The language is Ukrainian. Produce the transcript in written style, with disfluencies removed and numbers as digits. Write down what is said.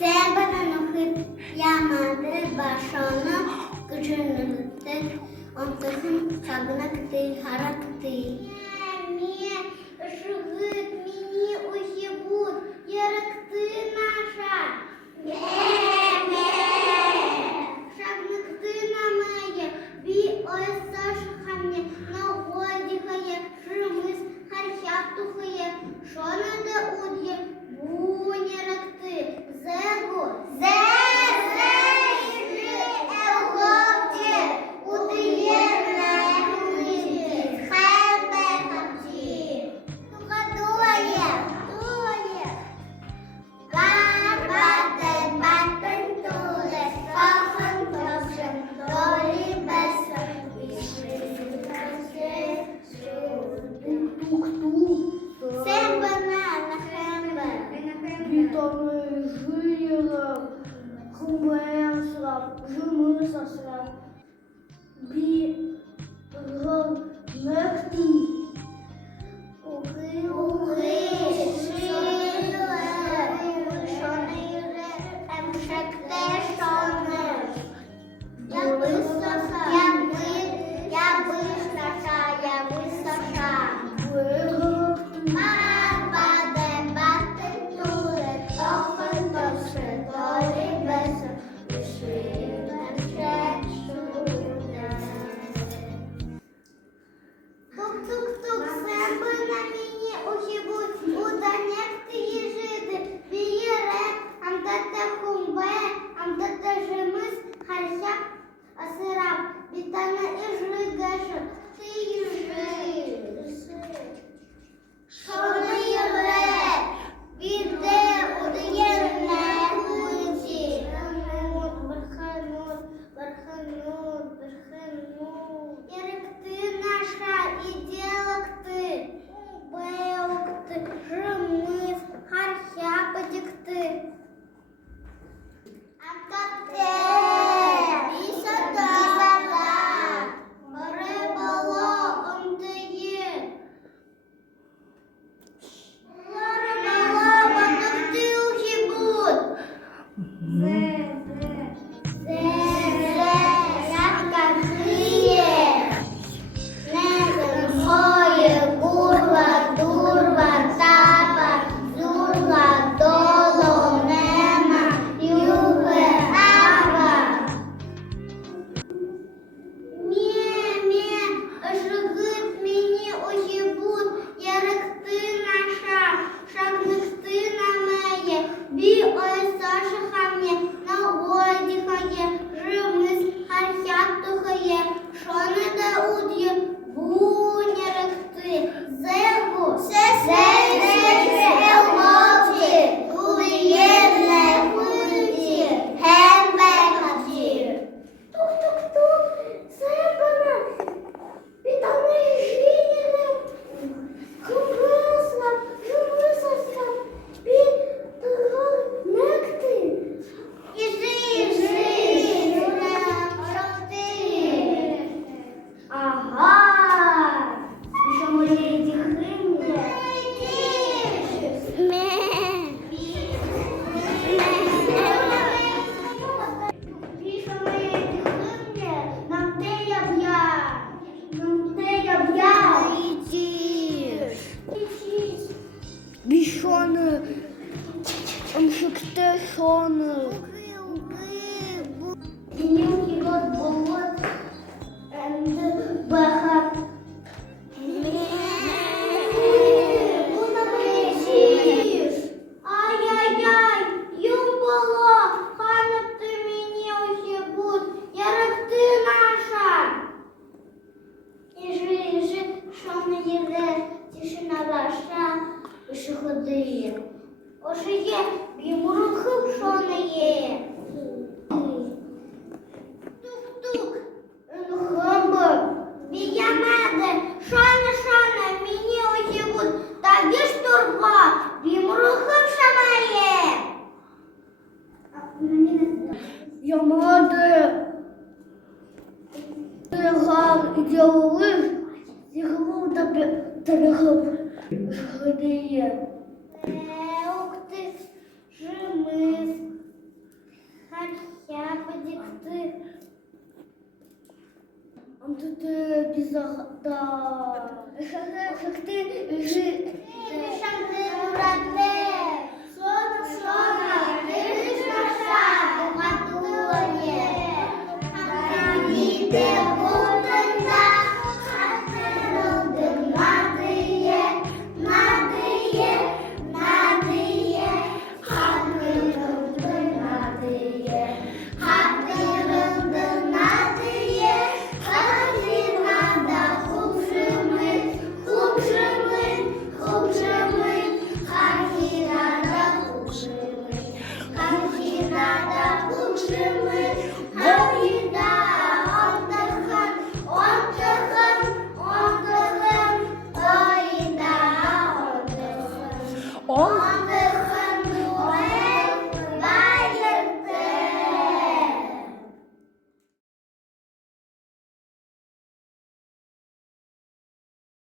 Sebananıkı Ямаадай başana gücünürtür. Ontahın sabınakты, harakты. Міне, шыгыт, мені ухибут, яракты наша. Шагныкты на мае, би ойса шахамне, на годихае, жымыс, хархяк тухае, шоно да удье, бунеракты, зэгу, Ямаадай Идеалых зігнув та перегав жгидає. Ух ти, жимис, Да. Шахти Шахти мурате. Шона, Кришна шахти матує. Ханіде бутенда, хатирудин надиє, надиє, надиє. Хатирудин надиє, хатирудин надиє. Хатинада хупшимить, хупшимить, хупшимить. Хатинада хупшимить, хатинада хупшимить. Хатида онтахан, онтахан, онтахан. Ойда онтахан.